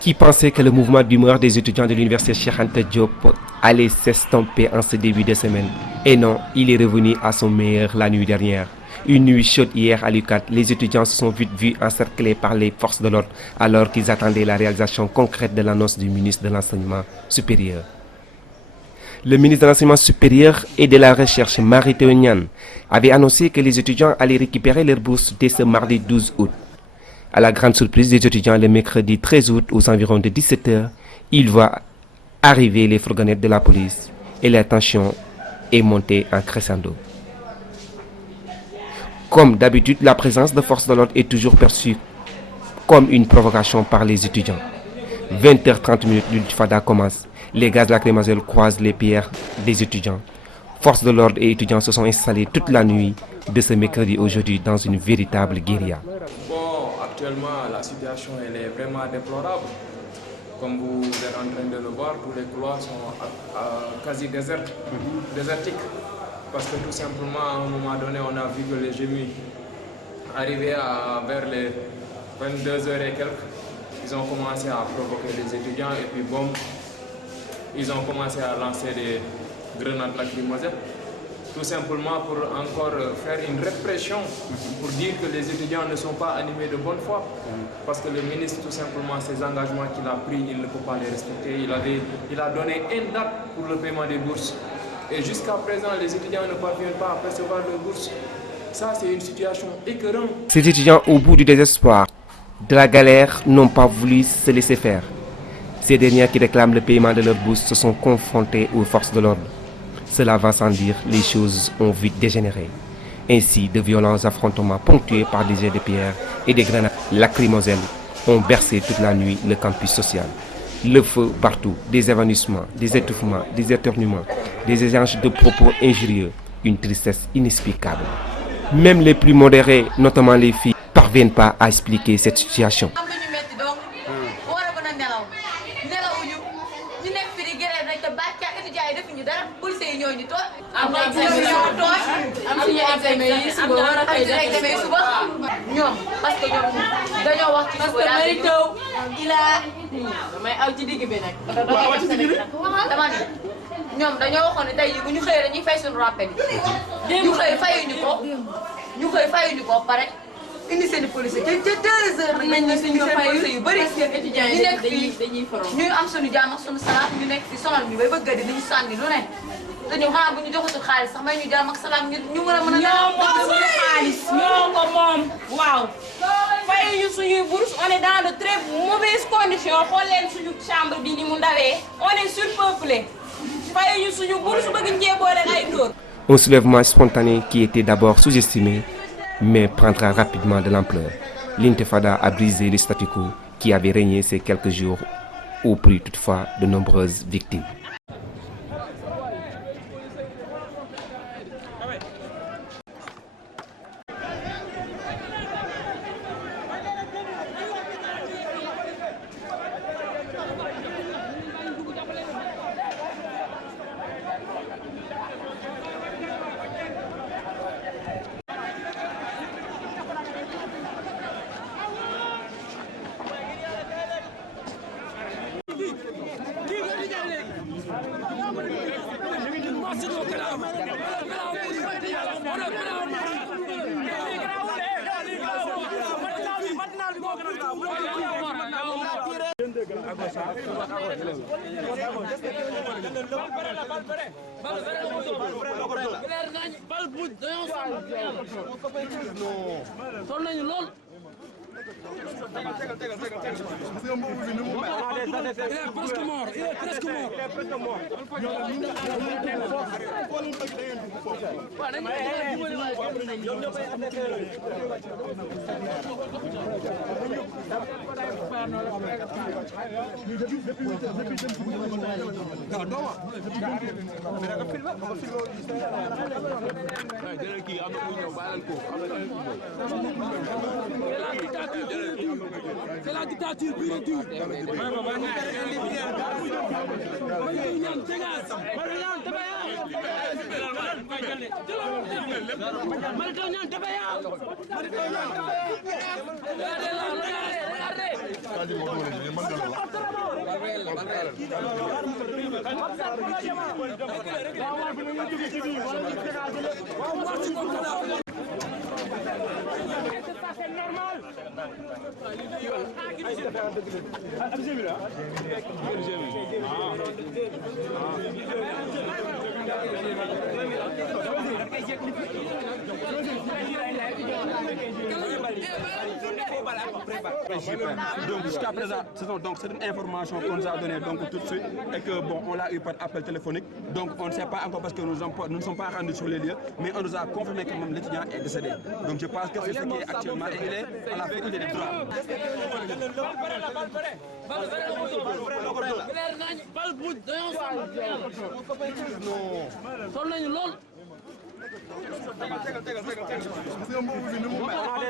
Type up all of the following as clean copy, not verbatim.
Qui pensait que le mouvement d'humeur des étudiants de l'université Cheikh Anta Diop allait s'estomper en ce début de semaine? Et non, il est revenu à son meilleur la nuit dernière. Une nuit chaude hier à l'UCAD, les étudiants se sont vite vus encerclés par les forces de l'ordre alors qu'ils attendaient la réalisation concrète de l'annonce du ministre de l'Enseignement supérieur. Le ministre de l'Enseignement supérieur et de la Recherche, Mary Teuw Niane, avait annoncé que les étudiants allaient récupérer leurs bourses dès ce mardi 12 août. À la grande surprise des étudiants, le mercredi 13 août, aux environs de 17h, il voit arriver les fourgonnettes de la police et la tension est montée en crescendo. Comme d'habitude, la présence de forces de l'ordre est toujours perçue comme une provocation par les étudiants. 20h30, l'Intifada commence. Les gaz lacrymogènes croisent les pierres des étudiants. Forces de l'ordre et étudiants se sont installés toute la nuit de ce mercredi aujourd'hui dans une véritable guérilla. Actuellement, la situation elle est vraiment déplorable. Comme vous êtes en train de le voir, tous les couloirs sont quasi désertiques. Parce que tout simplement, à un moment donné, on a vu que les GMI arrivaient vers les 22h et quelques. Ils ont commencé à provoquer les étudiants et puis bon, ils ont commencé à lancer des grenades lacrymogènes. Tout simplement pour encore faire une répression, pour dire que les étudiants ne sont pas animés de bonne foi. Parce que le ministre, tout simplement, ses engagements qu'il a pris, il ne peut pas les respecter. Il a donné une date pour le paiement des bourses. Et jusqu'à présent, les étudiants ne parviennent pas à percevoir leurs bourses. Ça, c'est une situation écœurante. Ces étudiants, au bout du désespoir, de la galère, n'ont pas voulu se laisser faire. Ces derniers qui réclament le paiement de leurs bourses se sont confrontés aux forces de l'ordre. Cela va sans dire, les choses ont vite dégénéré. Ainsi, de violents affrontements ponctués par des jets de pierre et des grenades lacrymogènes ont bercé toute la nuit le campus social. Le feu partout, des évanouissements, des étouffements, des éternuements, des échanges de propos injurieux, une tristesse inexplicable. Même les plus modérés, notamment les filles, ne parviennent pas à expliquer cette situation. ñoom dañoo waxoon ne tey jii bu ñu xëyee dañuy fay suñu rappel yi ñu xëy fayuñu ko pare indi seen i policiers ca 2 heures nañ ne suñu policiers yu bëri ñu nekk fii ñuy am suñu jaam ak suñu salaam ñu nekk fii sonal ñu bay bëgg a di dañu sànni lu ne te ñoom xanaa bu ñu joxatul xaalis sax may ñu jaam ak salaam ñu mën a ñoo moom suñu xaalis ñoo ko moom waaw fayuñu suñuy bourse on est dans de très mauvaises conditions xool leen suñu chambre bi ni mu ndawee on est surpeuplé. Un soulèvement spontané qui était d'abord sous-estimé, mais prendra rapidement de l'ampleur. L'Intifada a brisé le statu quo qui avait régné ces quelques jours, au prix toutefois de nombreuses victimes. C'est la dictature pure et dure. Regardez là, regardez. C'est normal. Donc jusqu'à présent, c'est une information qu'on nous a donnée donc tout de suite et que bon, on l'a eu par appel téléphonique. Donc on ne sait pas encore parce que nous ne sommes pas rendus sur les lieux, mais on nous a confirmé que même l'étudiant est décédé. Donc je pense que c'est ce qui est actuellement et il est à la faculté des droits.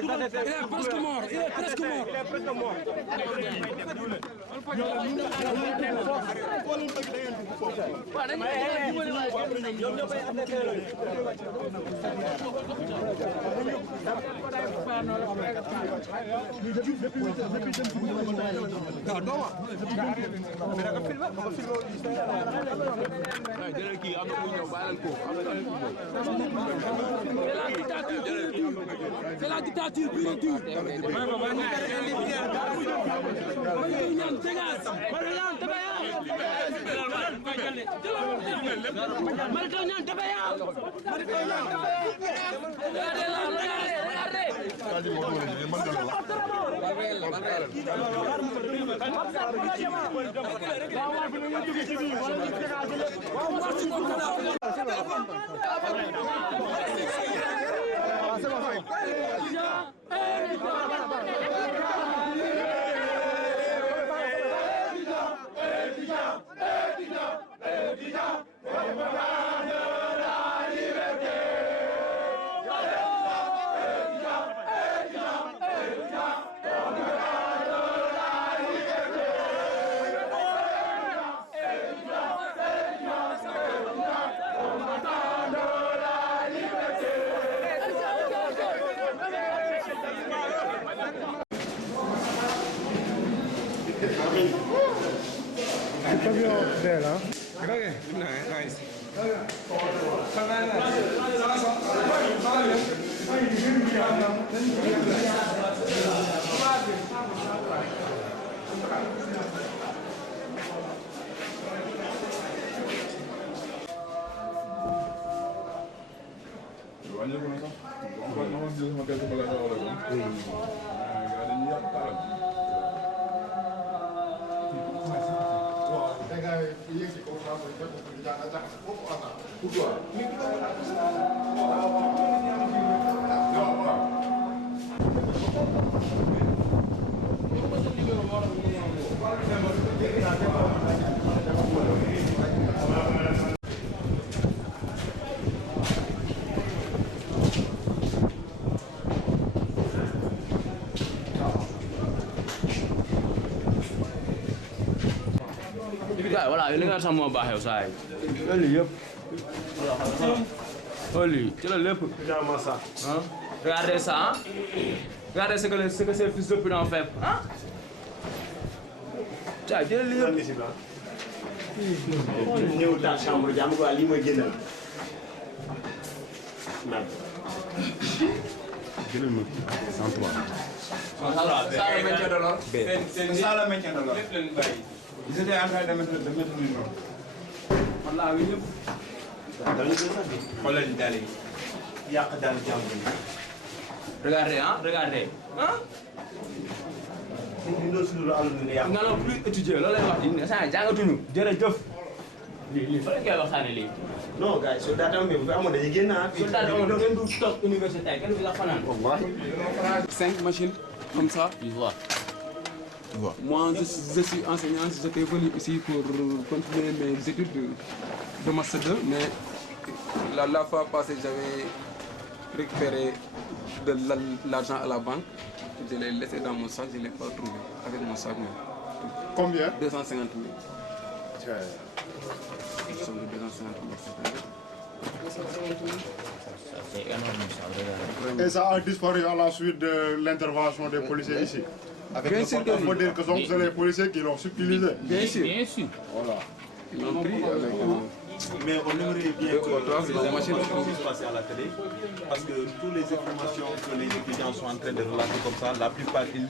Il est presque mort. C'est la dictature pure et dure. Voilà, li nga xam moo baax yow saa yi. loolu yëpp. loolu ci la lépp. Regardez ça, hein? Regardez ce que ces fils de pute ont fait, hein? Tiens, jël li yëpp. ñëw ta chambre jàmm quoi lii mooy génnal. Génnal ma 103. Ça le maintien de l'ordre. C'est ça le maintien de l'ordre. Ils étaient en train de mettre une norme. Voilà, oui, yëpp. xoolal daal yi yàq daal jàmbur yi. Regardez, hein? Regardez. Hein? ñu doon suñu àll bi ne yàq. Nga la plus étudier loolu lay wax di saa jàngatuñu jërëjëf. lii fa la koy waxtaanee lii. non gars yi soldat tamit bu amoon dañuy génn ah. soldat yi moom kenn du toog université kenn du sax fanaan. 5 machines comme ça. Tu vois. Moi, je suis enseignant, j'étais venu ici pour continuer mes études de master 2, mais la fois passée, j'avais récupéré de l'argent à la banque. Je l'ai laissé dans mon sac, je ne l'ai pas trouvé avec mon sac même. Combien? 250 000. Nous sommes de 250 000. C'est énorme ça, regarde. Et ça a disparu à la suite de l'intervention des policiers ici. Avec Bien le sûr portable. que On peut dire que c'est les policiers qui l'ont subtilisé. Bien sûr. Bien sûr. Voilà. Ils l'ont pris avec... Mais on aimerait bien que portable, ces la machine informations puissent passer à la télé, parce que toutes les informations que les étudiants sont en train de relater comme ça, la plupart ils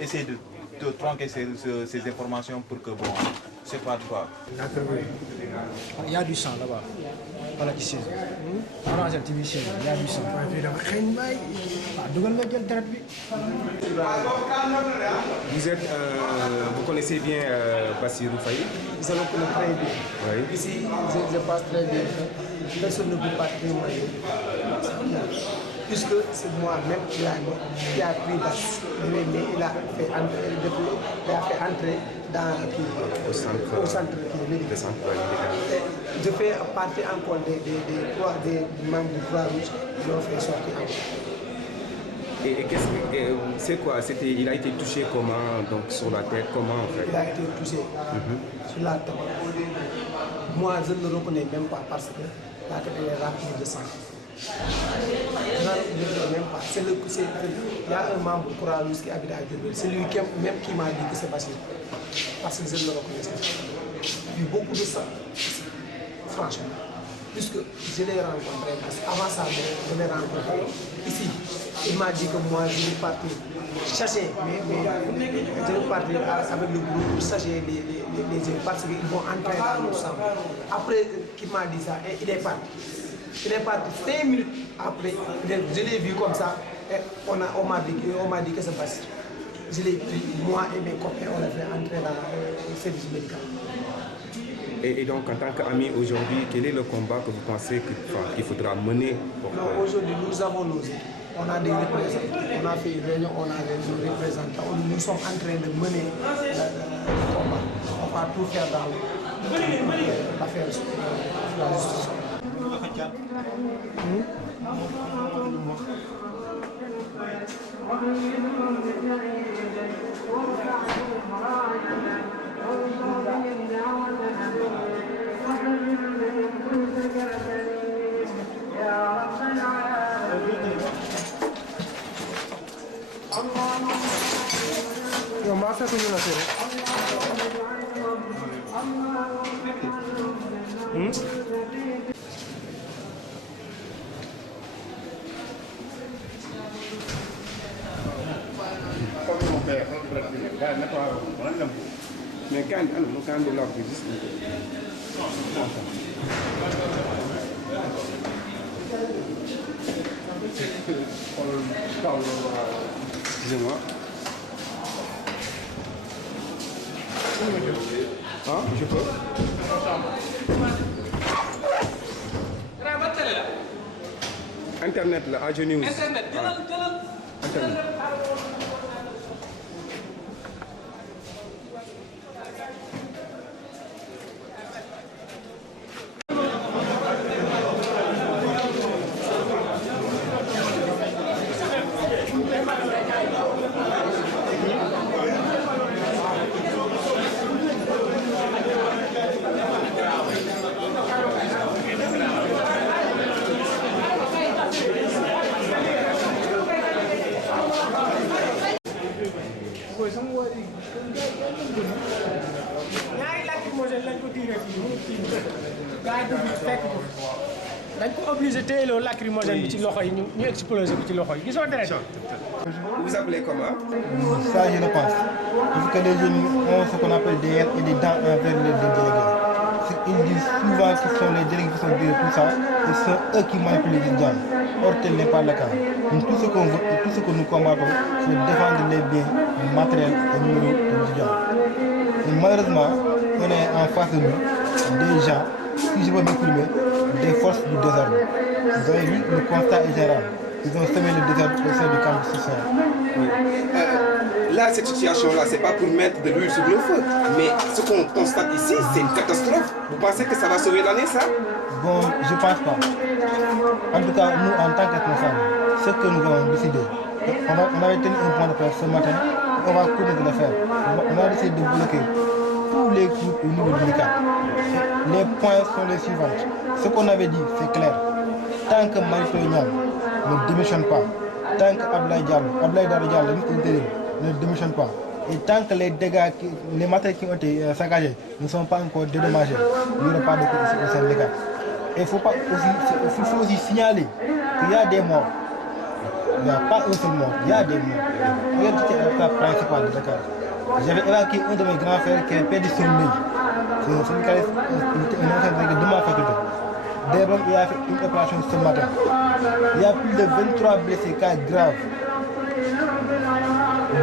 essaient de tronquer ces informations pour que bon, c'est pas quoi. Il y a du sang là-bas. Voilà qui c'est. Orange TV chez il y a du sang. Vous connaissez bien Bassirou Faye? Ils allons connaître très bien. Oui. Ici, je passe très bien. Personne ne peut pas témoigner. Puisque c'est moi-même qui a pris mais il a fait entrer au centre médical. Je fais partie encore des membres du Croix-Rouge qui l'ont fait sortir encore. Et c'est quoi? Il a été touché comment? Donc sur la tête, comment en fait? Il a été touché sur la tête. Moi, je ne le reconnais même pas parce que la tête est remplie de sang. Je ne le reconnais même pas. Il y a un membre du Croix-Rouge qui habite à Diourbel. C'est lui même qui m'a dit que c'est facile. Parce que je ne le reconnaissais pas. Il y a eu beaucoup de sang, franchement. Puisque je l'ai rencontré, parce qu'avant ça, je l'ai rencontré ici. Il m'a dit que moi, je vais partir chasser, mais je vais partir avec le groupe pour chasser les jeunes parce qu'ils vont entrer dans nos sang. Après qu'il m'a dit ça, il est parti. Il est parti 5 minutes après, je l'ai vu comme ça, et on m'a dit que c'est facile. Je l'ai pris, moi et mes copains, on l'a fait entrer dans le service médical. Et donc, en tant qu'ami aujourd'hui, quel est le combat que vous pensez qu'il faudra mener Non, aujourd'hui, nous avons nos équipes. On a des représentants. On a fait une réunion, on a des représentants. Nous sommes en train de mener le combat. On va tout faire dans l'affaire de la justice. Yo, más fue como una serie. Mais quand de l'ordre existe. Excusez-moi. Hein? Je peux? Internet là, à News. Internet. ñaari lacrymogène lañ ko tiré fii mu kii gars yi dugg fekk ko dañ ko obligé téyeloo lacrymogène bi ci loxo yi ñu explosé ko ci loxo yi gisoo deret. Vous vous appelez comment? Ça, je le pense. Parce que les jeunes ont ce qu'on appelle des haines et des dents envers les délégués. Ils disent souvent que ce sont les délégués qui sont derrière tout ça et ce sont eux qui manipulent les étudiants. Or, tel n'est pas le cas. Donc, tout ce qu'on veut et tout ce que nous combattons, c'est défendre les biens matériels et moraux des étudiants. Et malheureusement, on est en face de nous des gens, si je peux m'exprimer, des forces du désordre. Vous avez vu, le constat est général. Ils ont semé le désordre au sein du campus social. Oui. Là, cette situation-là, c'est pas pour mettre de l'huile sur le feu, mais ce qu'on constate ici, c'est une catastrophe. Vous pensez que ça va sauver l'année, ça? Bon, je pense pas. En tout cas, nous, en tant que responsables, ce que nous avons décidé, on avait tenu un point de presse ce matin, on va continuer de le faire. On a décidé de bloquer tous les groupes au niveau du CAP. Les points sont les suivants. Ce qu'on avait dit, c'est clair. Tant que Marito Niang ne démissionne pas, tant que Abdoulaye Diallo ne démissionnent pas. Et tant que les dégâts, les matériels qui ont été saccagés ne sont pas encore dédommagés, il n'y aura pas de coup au sein de l'État. Et il faut aussi signaler qu'il y a des morts. Il n'y a pas un seul mort, il y a des morts. Regarde qui est l'étape principale de Dakar. J'avais évacué un de mes grands frères qui a perdu son œil. C'est un enfant de ma faculté. D'ailleurs, il a fait une opération ce matin. Il y a plus de 23 blessés, cas graves.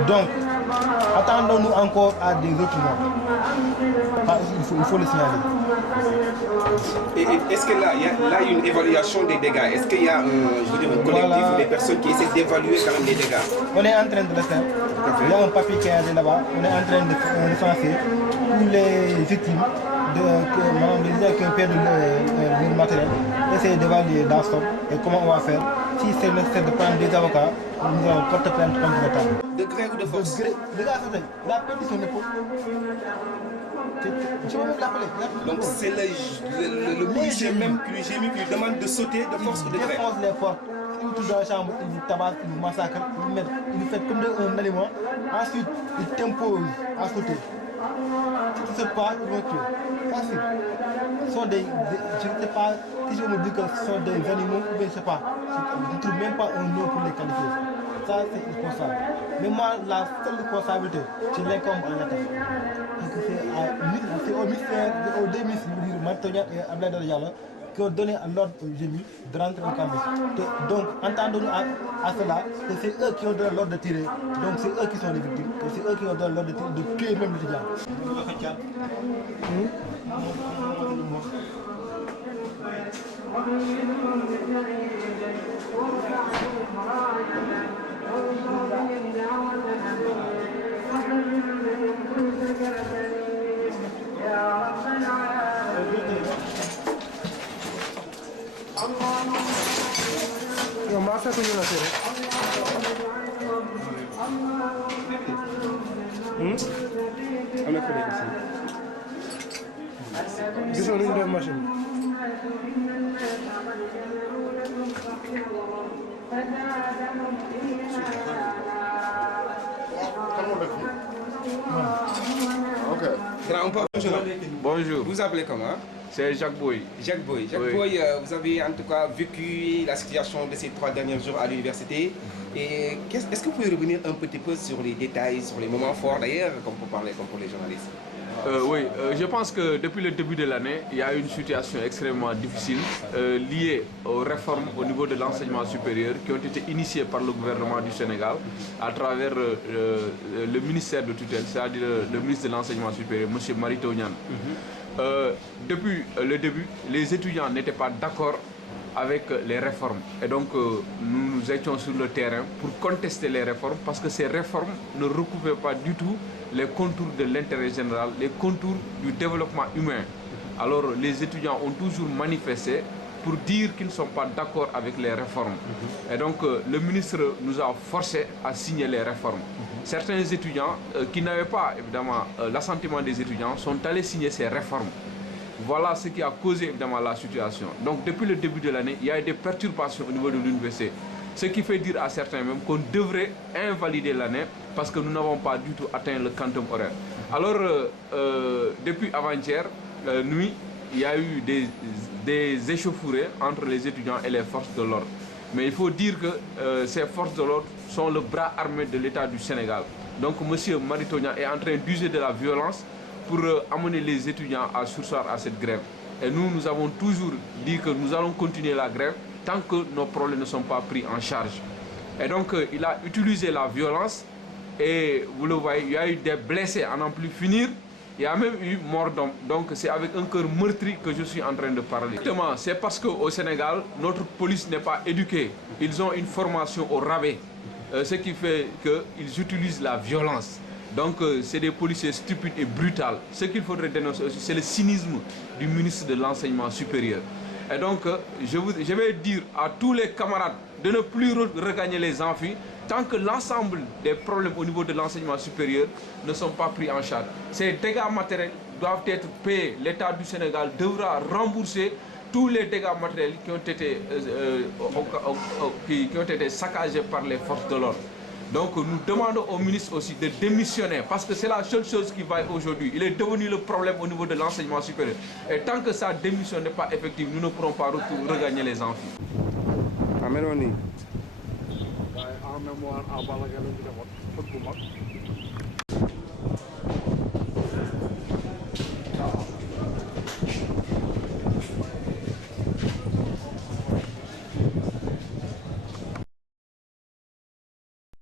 Donc, attendons-nous encore à des autres morts. Il faut le signaler. Et est-ce que là, il y a une évaluation des dégâts? Est-ce qu'il y a un collectif ou des personnes qui essaient d'évaluer quand même les dégâts? On est en train de le faire. Il y a un papier qui est là-bas. On est en train de recenser tous les victimes qui ont perdu le matériel. Essayer d'évaluer l'ensemble et comment on va faire. Si c'est nécessaire de prendre des avocats, nous allons porter plainte contre l'État. De gré ou de force? De gré. Les gars, il a perdu son épaule. Je vais même l'appeler. Donc c'est le policier même qui lui demande de sauter de force ou de gré? Il défonce les portes. Il vous touche dans la chambre, il vous tabasse, il vous massacre, il vous fait comme un aliment. Ensuite, il t'impose à sauter. Si tu ne sautes pas, ils vont tuer. Facile. Ce sont des, je ne sais pas si je me dis que ce sont des animaux ou bien je ne sais pas. Je ne trouve même pas un nom pour les qualifier. Ça, c'est responsable. Mais moi, la seule responsabilité, je l'incombe à l'État. C'est au ministère, aux deux ministres, Martonia et Abdoulaye Diallo, qui ont donné l'ordre aux génies de rentrer au campus. Donc, entendons-nous à cela, que c'est eux qui ont donné l'ordre de tirer. Donc, c'est eux qui sont les victimes. Et c'est eux qui ont donné l'ordre de tirer, de tuer même l'étudiant. yow maa fekk ñu la fi rek. am na collègue ici. gisoo lu ñu def machine Ok. Grand, bonjour. Bonjour. Vous appelez comment? C'est Jacques Boy. Jacques Boy. Jacques Boy, vous avez en tout cas vécu la situation de ces 3 derniers jours à l'université. Et est-ce que vous pouvez revenir un petit peu sur les détails, sur les moments forts d'ailleurs, comme pour les journalistes? Oui, je pense que depuis le début de l'année, il y a une situation extrêmement difficile liée aux réformes au niveau de l'enseignement supérieur qui ont été initiées par le gouvernement du Sénégal à travers le ministère de tutelle, c'est-à-dire le ministre de l'enseignement supérieur, M. Marito Niane. Depuis le début, les étudiants n'étaient pas d'accord avec les réformes. Et donc, nous étions sur le terrain pour contester les réformes parce que ces réformes ne recoupaient pas du tout les contours de l'intérêt général, les contours du développement humain. Alors, les étudiants ont toujours manifesté pour dire qu'ils ne sont pas d'accord avec les réformes. Et donc, le ministre nous a forcés à signer les réformes. Certains étudiants qui n'avaient pas, évidemment, l'assentiment des étudiants sont allés signer ces réformes. Voilà ce qui a causé évidemment la situation. Donc depuis le début de l'année, il y a eu des perturbations au niveau de l'université. Ce qui fait dire à certains même qu'on devrait invalider l'année parce que nous n'avons pas du tout atteint le quantum horaire. Alors depuis avant-hier, nuit, il y a eu des échauffourées entre les étudiants et les forces de l'ordre. Mais il faut dire que ces forces de l'ordre sont le bras armé de l'État du Sénégal. Donc M. Marito Niane est en train d'user de la violence pour amener les étudiants à surseoir à cette grève. Et nous avons toujours dit que nous allons continuer la grève tant que nos problèmes ne sont pas pris en charge. Et donc, il a utilisé la violence et vous le voyez, il y a eu des blessés à n'en plus finir. Il y a même eu mort d'homme. Donc, c'est avec un cœur meurtri que je suis en train de parler. Exactement, c'est parce qu'au Sénégal, notre police n'est pas éduquée. Ils ont une formation au rabais, ce qui fait qu'ils utilisent la violence. Donc, c'est des policiers stupides et brutaux. Ce qu'il faudrait dénoncer aussi, c'est le cynisme du ministre de l'Enseignement supérieur. Et donc, je vais dire à tous les camarades de ne plus regagner les amphis tant que l'ensemble des problèmes au niveau de l'enseignement supérieur ne sont pas pris en charge. Ces dégâts matériels doivent être payés. L'État du Sénégal devra rembourser tous les dégâts matériels qui ont été saccagés par les forces de l'ordre. Donc nous demandons au ministre aussi de démissionner parce que c'est la seule chose qui vaille aujourd'hui. Il est devenu le problème au niveau de l'enseignement supérieur. Et tant que sa démission n'est pas effective, nous ne pourrons pas regagner les amphis. En mémoire à Balaga lañu defoon fët bu mag